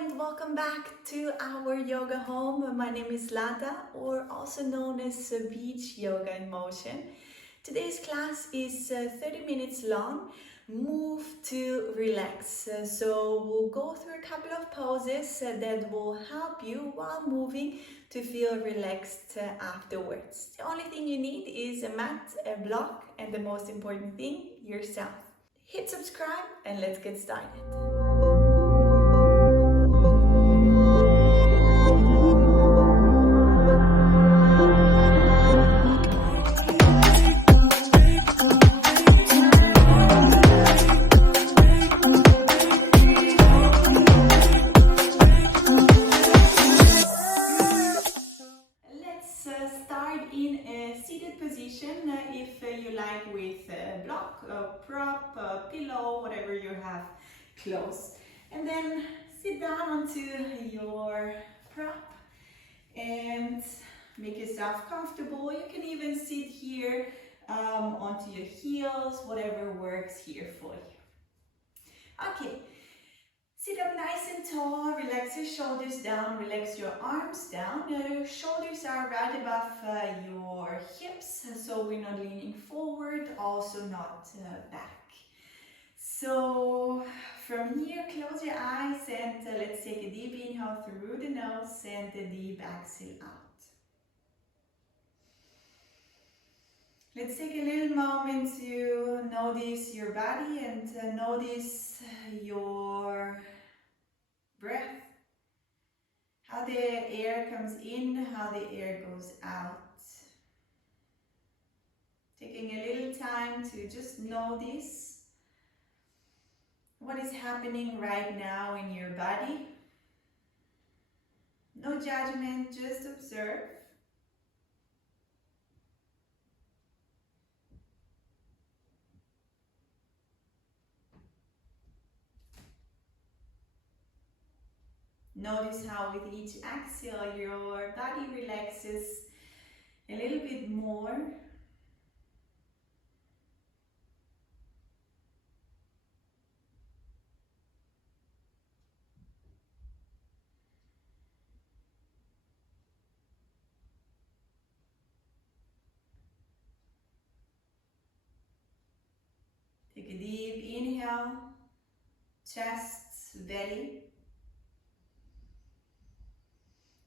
and welcome back to our yoga home. My name is Zlata, or also known as Beach Yoga in Motion. Today's class is 30 minutes long. Move to relax. So we'll go through a couple of poses that will help you while moving to feel relaxed afterwards. The only thing you need is a mat, a block, and the most important thing, yourself. Hit subscribe and let's get started. Start in a seated position if you like, with a block, a prop, a pillow, whatever you have close. And then sit down onto your prop and make yourself comfortable. You can even sit here onto your heels, whatever works here for you. Okay. Sit up nice and tall, relax your shoulders down, relax your arms down. Your shoulders are right above your hips, so we're not leaning forward, also not back. So from here, close your eyes and let's take a deep inhale through the nose and a deep exhale out. Let's take a little moment to notice your body and notice your breath, how the air comes in, how the air goes out. Taking a little time to just notice what is happening right now in your body. No judgment, just observe. Notice how with each exhale your body relaxes a little bit more. Take a deep inhale, chest, belly.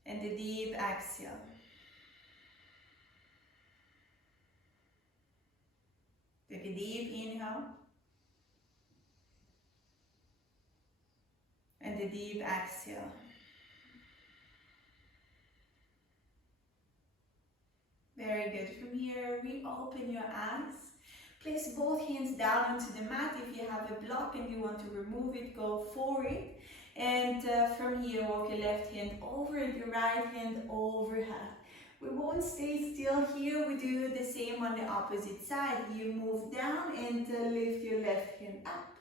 And a deep exhale. Take a deep inhale. And a deep exhale. Very good. From here, reopen your eyes. Place both hands down onto the mat. If you have a block and you want to remove it, go for it. And from here, walk your left hand over and your right hand overhead. We won't stay still here. We do the same on the opposite side. You move down and lift your left hand up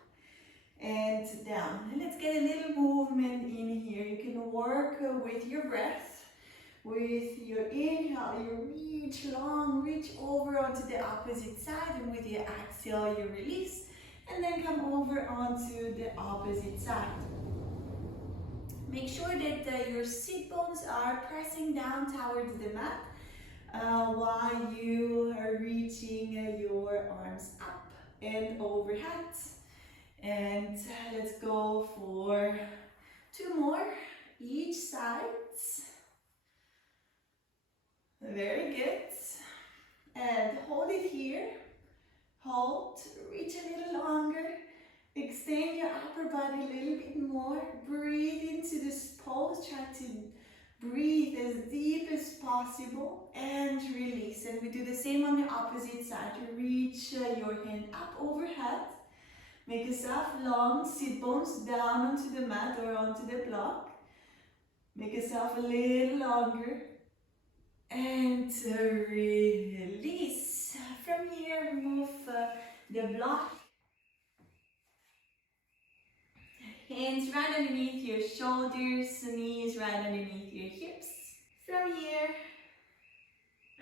and down. And let's get a little movement in here. You can work with your breath. With your inhale, you reach long, reach over onto the opposite side, and with your exhale, you release and then come over onto the opposite side. Make sure that your sit bones are pressing down towards the mat while you are reaching your arms up and overhead. And let's go for 2 more each side. Very good. And hold it here. Hold, reach a little longer. Extend your upper body a little bit more. Breathe into this pose. Try to breathe as deep as possible and release. And we do the same on the opposite side. Reach your hand up overhead. Make yourself long. Sit bones down onto the mat or onto the block. Make yourself a little longer. And release. From here, move the block. Hands right underneath your shoulders, knees right underneath your hips. From here,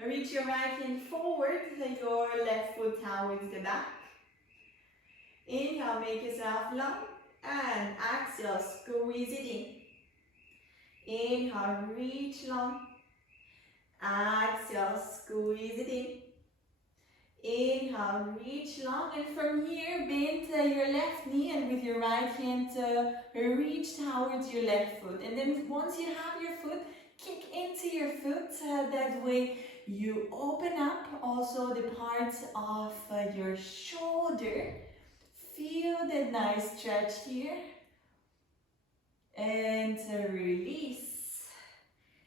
reach your right hand forward, your left foot towards the back. Inhale, make yourself long, and exhale, squeeze it in. Inhale, reach long. Exhale, squeeze it in. Inhale, reach long, and from here bend your left knee, and with your right hand reach towards your left foot. And then once you have your foot, kick into your foot. That way you open up also the parts of your shoulder. Feel that nice stretch here. And release.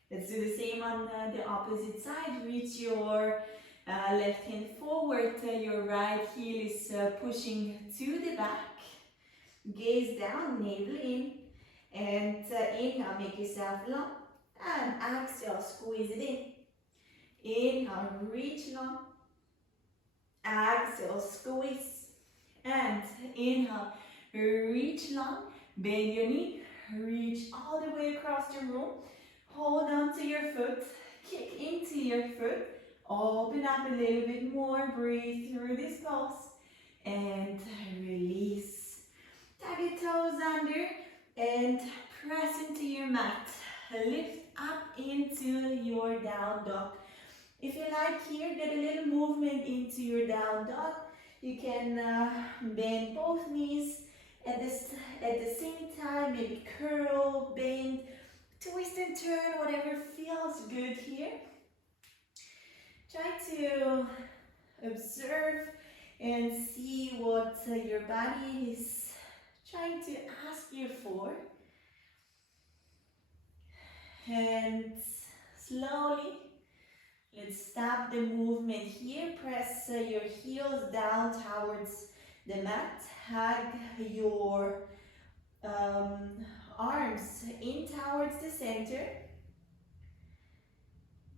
Let's do the same on the opposite side. Reach your left hand forward, your right heel is pushing to the back. Gaze down, navel in, and inhale, make yourself long, and exhale, squeeze it in. Inhale, reach long, exhale, squeeze, and inhale, reach long, bend your knee, reach all the way across the room, hold on to your foot, kick into your foot. Open up a little bit more, breathe through this pose, and release. Tag your toes under and press into your mat. Lift up into your down dog. If you like here, get a little movement into your down dog. You can bend both knees at the same time, maybe curl, bend, twist and turn, whatever feels good here. Try to observe and see what your body is trying to ask you for. And slowly, let's stop the movement here. Press your heels down towards the mat. Hug your arms in towards the center.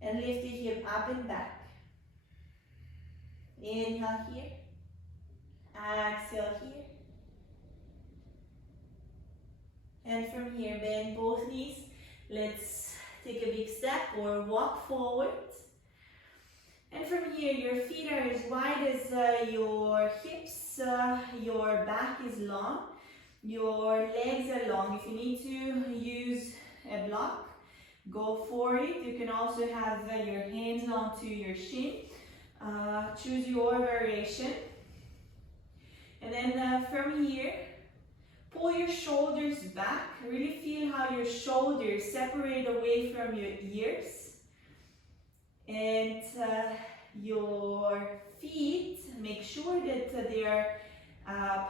And lift the hip up and back. Inhale here, exhale here, and from here bend both knees. Let's take a big step or walk forward, and from here your feet are as wide as your hips, your back is long, your legs are long. If you need to use a block, go for it. You can also have your hands onto your shin. Choose your variation, and then from here pull your shoulders back. Really feel how your shoulders separate away from your ears, and your feet, make sure that they are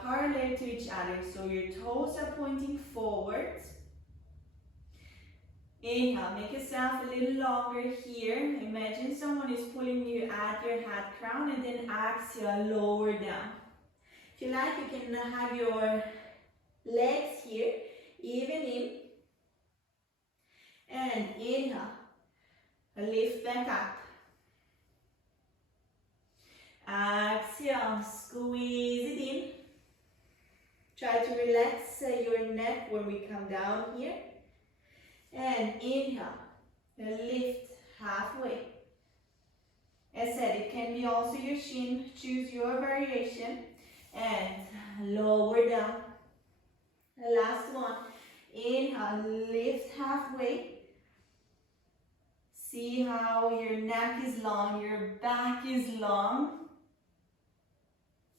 parallel to each other, so your toes are pointing forward. Inhale, make yourself a little longer here. Imagine someone is pulling you at your head crown, and then exhale, lower down. If you like, you can have your legs here, even in. And inhale, lift back up. Exhale, squeeze it in. Try to relax your neck when we come down here. And inhale, lift halfway. As said, it can be also your shin. Choose your variation. And lower down. The last one. Inhale, lift halfway. See how your neck is long, your back is long.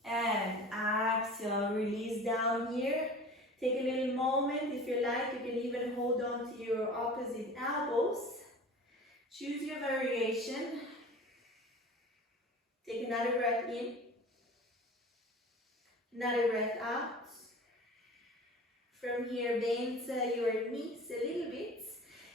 And exhale, release down here. Take a little moment. If you like, you can even hold on to your opposite elbows. Choose your variation. Take another breath in. Another breath out. From here, bend your knees a little bit.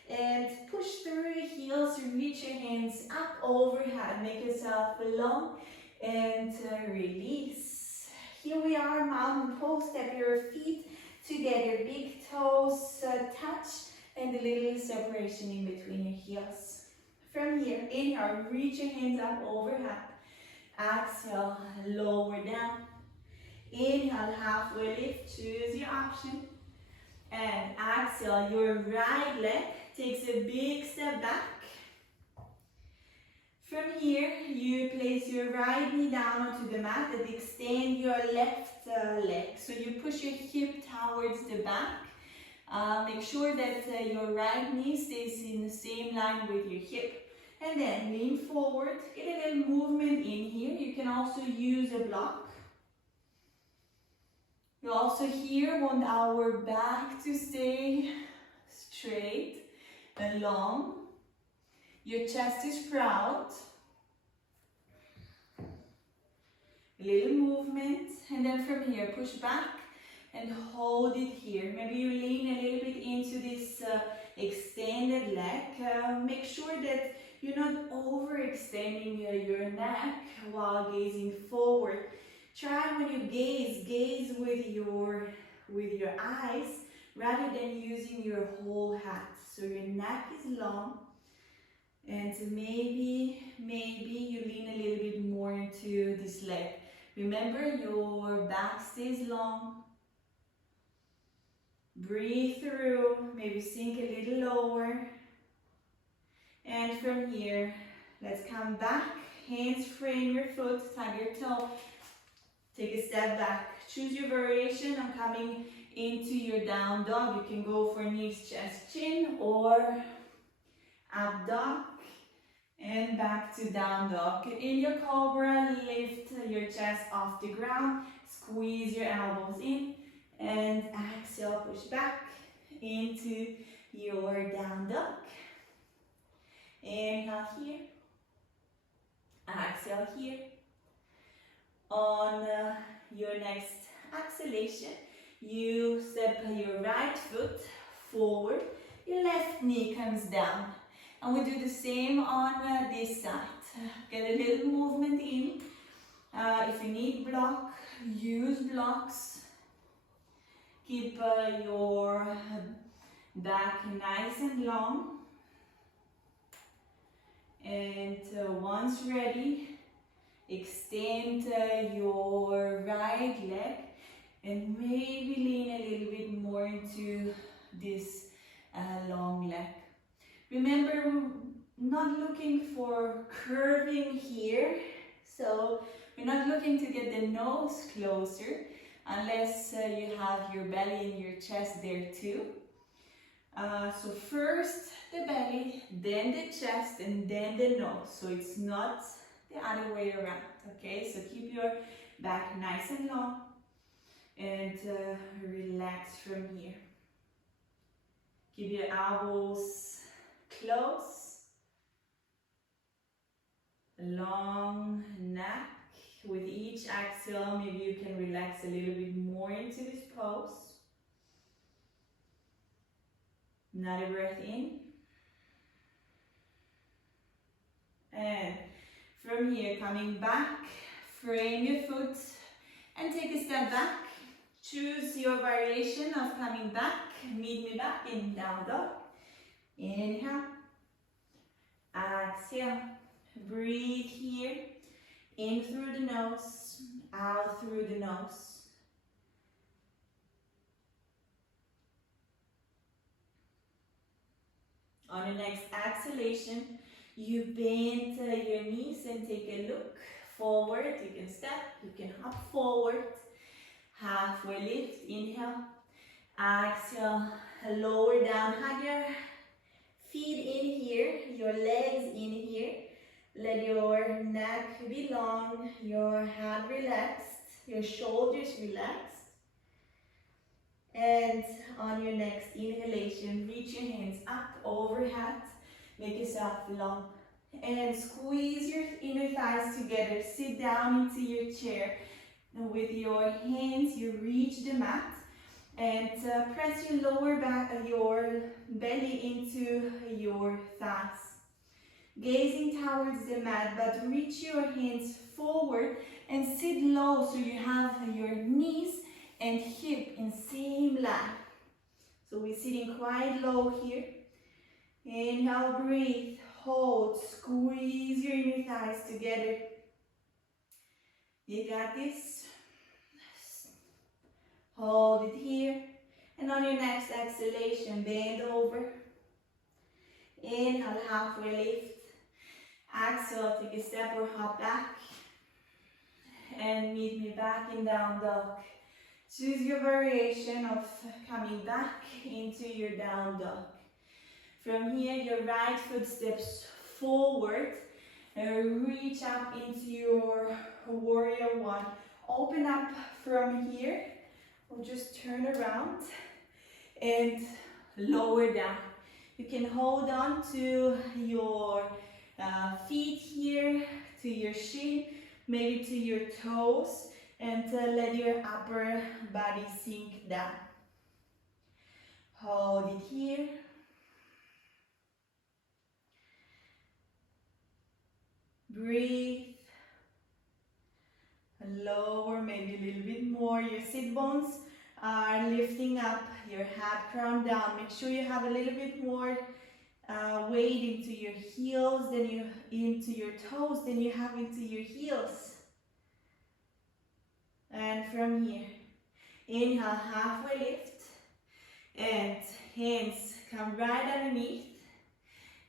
And push through your heels. Reach your hands up overhead. Make yourself long. And release. Here we are, mountain pose. Step your feet together, big toes touch, and a little separation in between your heels. From here, inhale, reach your hands up overhead. Exhale, lower down. Inhale, halfway lift, choose your option. And exhale, your right leg takes a big step back. From here, you place your right knee down onto the mat and extend your left leg. So you push your hip towards the back. Make sure that your right knee stays in the same line with your hip. And then lean forward, get a little movement in here. You can also use a block. You also here want our back to stay straight and long. Your chest is proud. A little movement, and then from here, push back and hold it here. Maybe you lean a little bit into this extended leg. Make sure that you're not overextending your neck while gazing forward. Try when you gaze with your eyes rather than using your whole head. So your neck is long, and maybe you lean a little bit more into this leg. Remember, your back stays long. Breathe through, maybe sink a little lower. And from here, let's come back. Hands frame your foot, tag your toe. Take a step back. Choose your variation on coming into your down dog. You can go for knees, chest, chin, or up dog. And back to down dog. In your cobra, lift your chest off the ground. Squeeze your elbows in. And exhale, push back into your down dog. Inhale here. Exhale here. On your next exhalation, you step your right foot forward. Your left knee comes down. And we do the same on this side. Get a little movement in. If you need block, use blocks. Keep your back nice and long. And once ready, extend your right leg and maybe lean a little bit more into this long leg. Remember, we're not looking for curving here, so we're not looking to get the nose closer unless you have your belly and your chest there too. So first the belly, then the chest, and then the nose. So it's not the other way around, okay? So keep your back nice and long and relax from here. Keep your elbows close, long neck. With each exhale, maybe you can relax a little bit more into this pose. Another breath in. And from here, coming back, frame your foot and take a step back. Choose your variation of coming back. Meet me back in down dog. Inhale, exhale, breathe here, in through the nose, out through the nose. On your next exhalation, you bend your knees and take a look forward. You can step, you can hop forward, halfway lift, inhale, exhale, lower down, hug your feet in here, your legs in here. Let your neck be long, your head relaxed, your shoulders relaxed. And on your next inhalation, reach your hands up overhead, make yourself long. And squeeze your inner thighs together, sit down into your chair. And with your hands, you reach the mat. And press your lower back, your belly into your thighs. Gazing towards the mat, but reach your hands forward and sit low so you have your knees and hip in same line. So we're sitting quite low here. Inhale, breathe, hold, squeeze your inner thighs together. You got this. Hold it here. And on your next exhalation, bend over. Inhale, halfway lift. Exhale, take a step or hop back. And meet me back in down dog. Choose your variation of coming back into your down dog. From here, your right foot steps forward and reach up into your warrior one. Open up from here, or just turn around and lower down. You can hold on to your feet here, to your shin, maybe to your toes, and let your upper body sink down. Hold it here. Breathe. Lower, maybe a little bit more. Your sit bones are lifting up, your head crown down. Make sure you have a little bit more weight into your heels, then you into your toes, then you have into your heels. And from here, inhale, halfway lift, and hands come right underneath.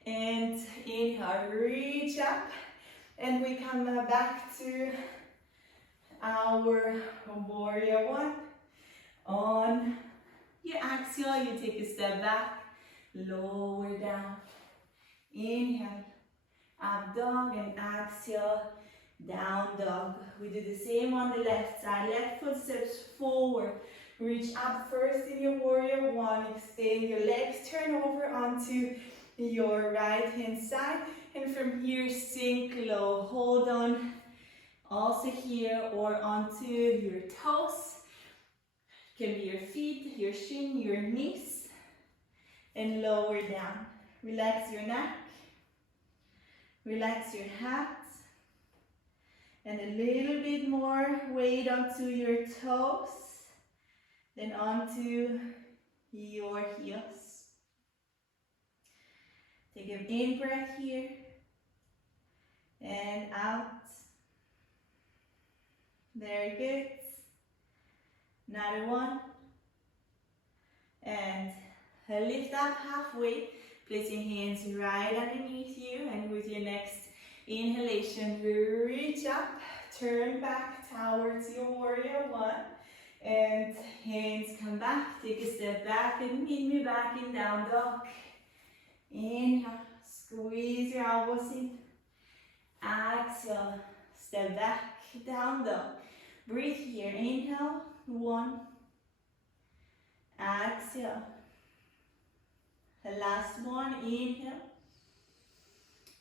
And inhale, reach up, and we come back to our warrior one. On your exhale, you take a step back, lower down. Inhale, up dog, and exhale, down dog. We do the same on the left side. Left foot steps forward. Reach up first in your warrior one. Extend your legs, turn over onto your right hand side. And from here, sink low. Hold on also here or onto your toes. Can be your feet, your shin, your knees. And lower down. Relax your neck. Relax your head. And a little bit more weight onto your toes. Then onto your heels. Take an in breath here. And out. Very good. Another one. And lift up halfway. Place your hands right underneath you. And with your next inhalation, reach up. Turn back towards your warrior one. And hands come back. Take a step back and meet me back in down dog. Inhale. Squeeze your elbows in. Exhale. Step back. Down dog. Breathe here. Inhale. 1. Exhale. The last one. Inhale.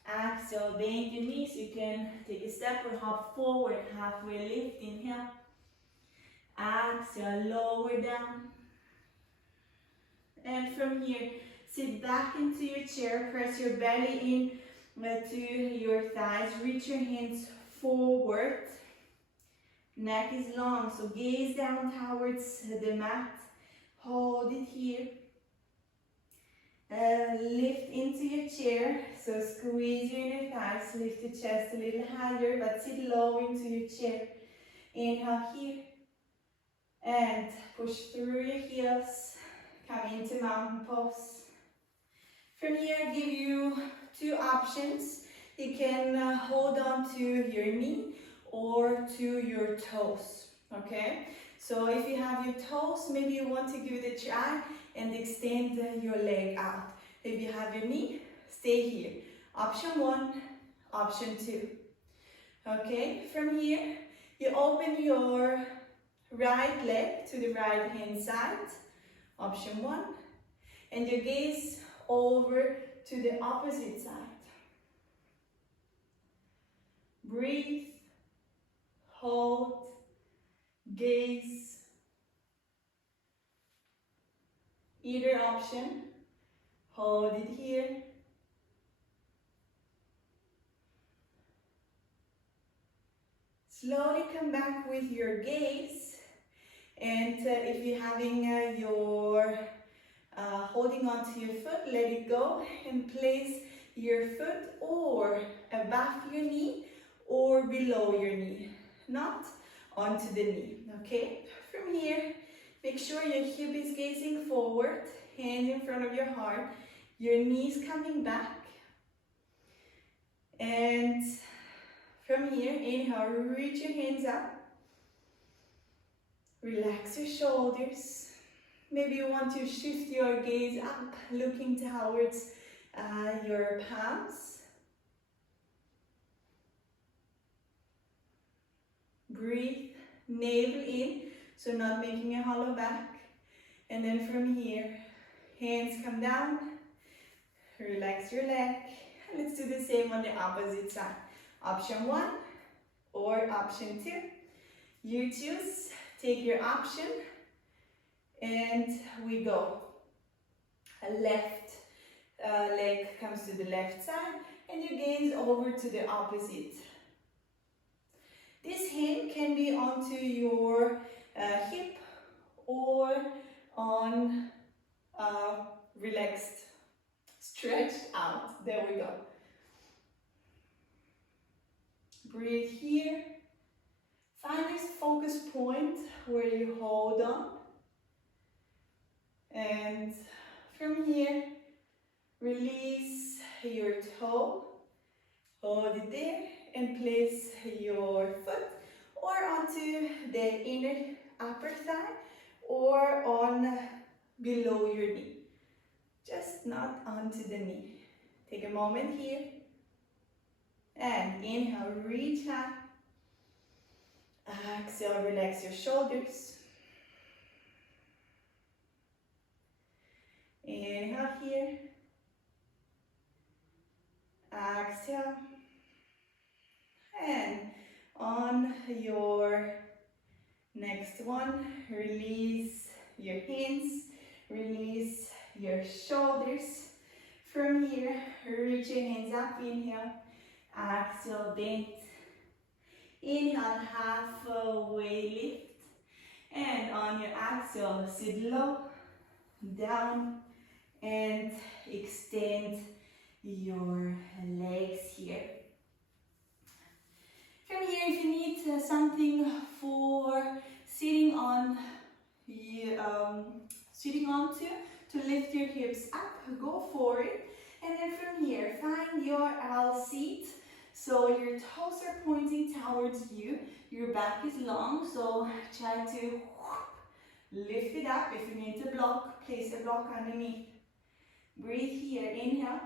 Exhale. Bend your knees. You can take a step or hop forward. Halfway lift. Inhale. Exhale. Lower down. And from here, sit back into your chair. Press your belly in to your thighs. Reach your hands forward. Neck is long, so gaze down towards the mat. Hold it here. Lift into your chair. So squeeze your inner thighs. Lift the chest a little higher, but sit low into your chair. Inhale here. And push through your heels. Come into mountain pose. From here, I give you 2 options. You can hold on to your knee or to your toes, okay? So if you have your toes, maybe you want to give it a try and extend your leg out. If you have your knee, stay here. Option 1, option 2. Okay, from here, you open your right leg to the right hand side, option 1, and you gaze over to the opposite side. Breathe, hold, gaze. Either option, hold it here. Slowly come back with your gaze, and if you're having your holding onto your foot, let it go and place your foot or above your knee or below your knee, not onto the knee, okay? From here, make sure your hip is gazing forward, hand in front of your heart, your knees coming back. And from here, inhale, reach your hands up. Relax your shoulders. Maybe you want to shift your gaze up, looking towards your palms. Breathe, navel in, so not making a hollow back. And then from here, hands come down, relax your leg. Let's do the same on the opposite side. Option 1 or option 2. You choose, take your option, and we go. Left leg comes to the left side, and you gaze over to the opposite. This hand can be onto your hip or on relaxed, stretch out. There we go. Breathe here. Find this focus point where you hold on. And from here, release your toe. Hold it there and place your foot or onto the inner upper thigh or on below your knee. Just not onto the knee. Take a moment here. And inhale, reach high. Exhale, relax your shoulders. Inhale here. Exhale. And on your next one, release your hands, release your shoulders. From here, reach your hands up, inhale. Exhale, bend. Inhale, halfway lift. And on your exhale, sit low, down, and extend your legs here. From here, if you need something for sitting on, sitting onto to lift your hips up, go for it. And then from here, find your L seat. So your toes are pointing towards you. Your back is long, so try to lift it up. If you need to block, place a block underneath. Breathe here, inhale.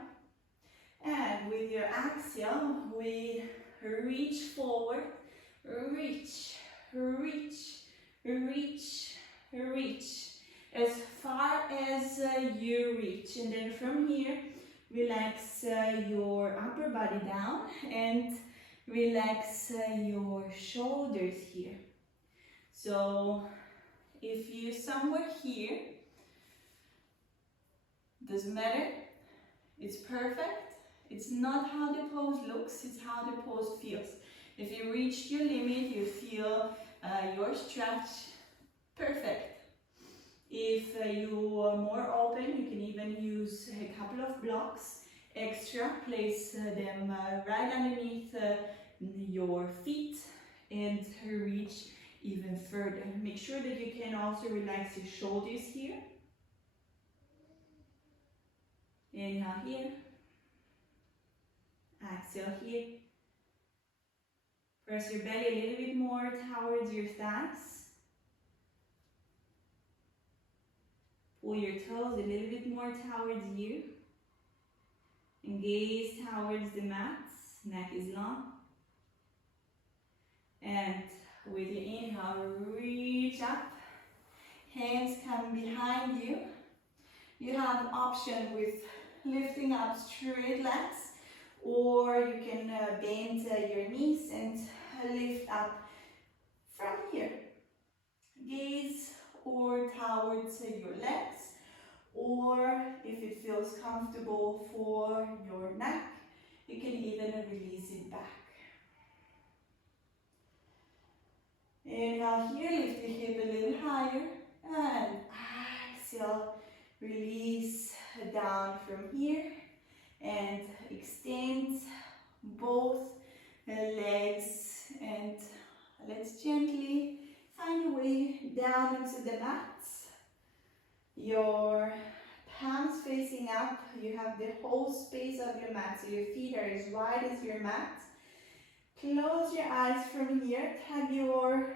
And with your exhale, we reach forward, reach, reach, reach, reach, as far as you reach. And then from here, relax your upper body down and relax your shoulders here. So if you somewhere here, doesn't matter, it's perfect. It's not how the pose looks, it's how the pose feels. If you reached your limit, you feel your stretch, perfect. If you are more open, you can even use a couple of blocks extra, place them right underneath your feet and reach even further. Make sure that you can also relax your shoulders here. Inhale here. Exhale here. Press your belly a little bit more towards your thighs. Pull your toes a little bit more towards you. And gaze towards the mat. Neck is long. And with your inhale, reach up. Hands come behind you. You have an option with lifting up straight legs, or you can bend your knees and lift up from here. Gaze or towards your legs, or if it feels comfortable for your neck, you can even release it back. Inhale here, lift your hip a little higher, and exhale, release down from here, and extend both legs, and let's gently find a way down into the mat. Your palms facing up, you have the whole space of your mat, so your feet are as wide as your mat. Close your eyes from here, tug your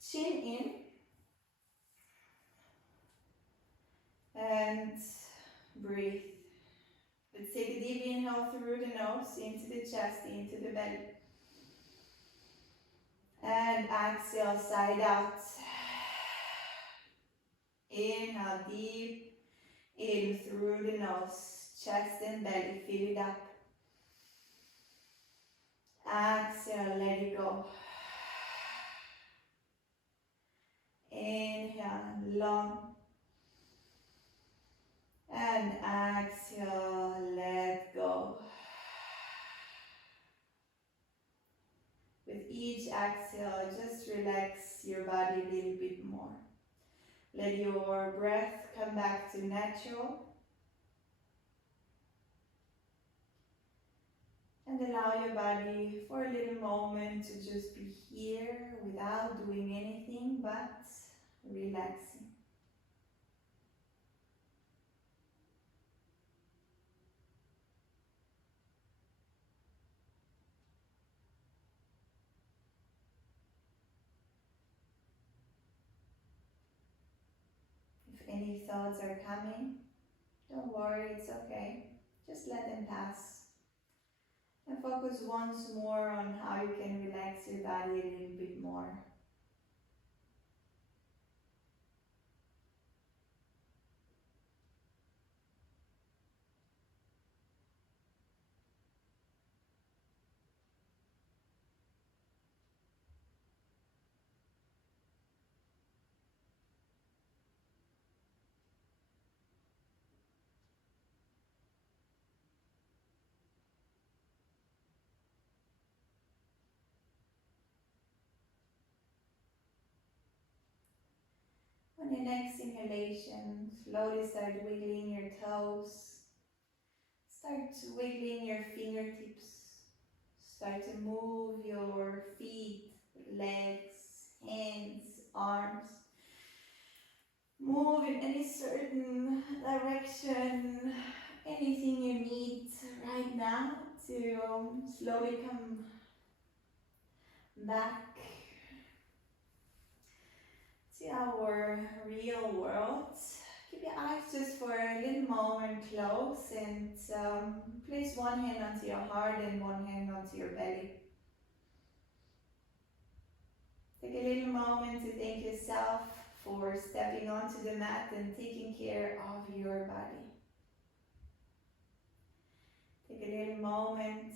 chin in, and breathe. Let's take a deep inhale through the nose, into the chest, into the belly. And exhale, side out. Inhale deep in through the nose, chest and belly, fill it up. Exhale, let it go. Inhale, long. And exhale, let go. With each exhale, just relax your body a little bit more. Let your breath come back to natural. And allow your body for a little moment to just be here without doing anything but relaxing. If any thoughts are coming, don't worry, it's okay. Just let them pass. And focus once more on how you can relax your body a little bit more. On your next inhalation, slowly start wiggling your toes. Start wiggling your fingertips. Start to move your feet, legs, hands, arms. Move in any certain direction, anything you need right now to slowly come back to our real world. Keep your eyes just for a little moment closed and place one hand onto your heart and one hand onto your belly. Take a little moment to thank yourself for stepping onto the mat and taking care of your body. Take a little moment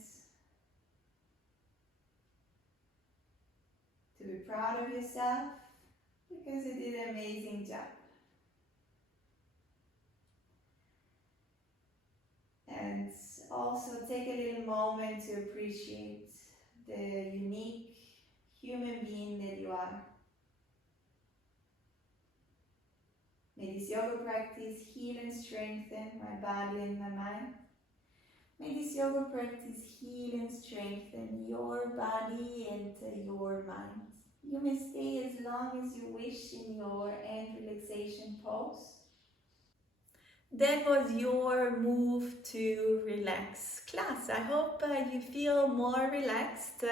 to be proud of yourself because you did an amazing job. And also take a little moment to appreciate the unique human being that you are. May this yoga practice heal and strengthen my body and my mind. May this yoga practice heal and strengthen your body and your mind. You may stay as long as you wish in your end relaxation pose. That was your move to relax class. I hope you feel more relaxed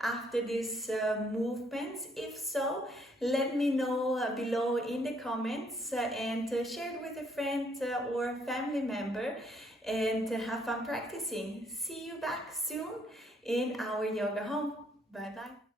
after these movements. If so, let me know below in the comments and share it with a friend or family member and have fun practicing. See you back soon in our yoga home. Bye bye.